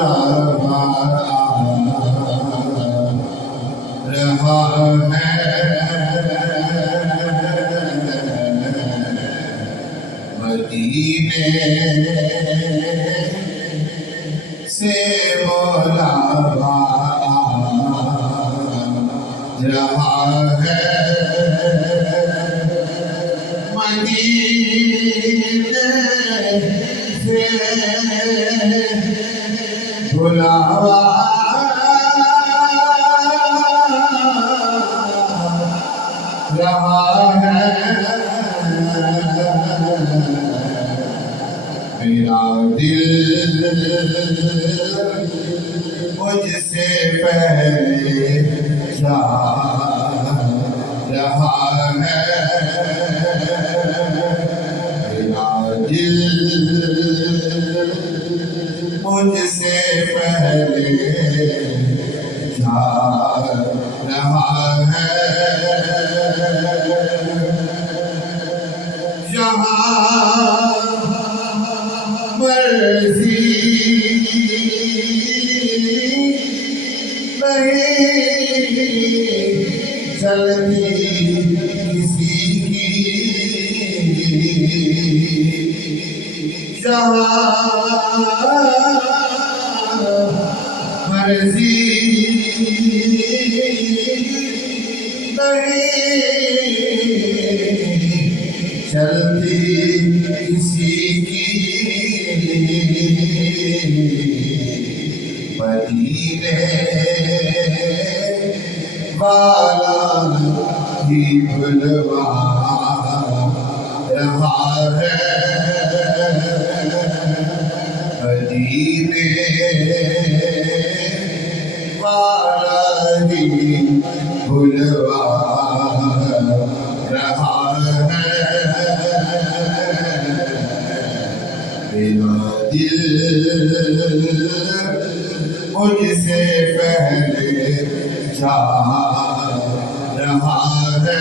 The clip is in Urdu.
بلا رہا ہے مدینے سے مولا رہا ہے مدینے سے بلاوا رہا ہے میرا دل مجھ سے پہلے جا رہا ہے میرا دل مجھ سے پہلے جا رہا ہے جہاں مرضی نہیں چلتی کسی کی جہاں مرضی نہیں چلتی کسی کی مدینے والا ہی بلوا رہا ہے مدینے والا ہی بلوا رہا ہے میرا دل مجھ سے پہلے جا رہا ہے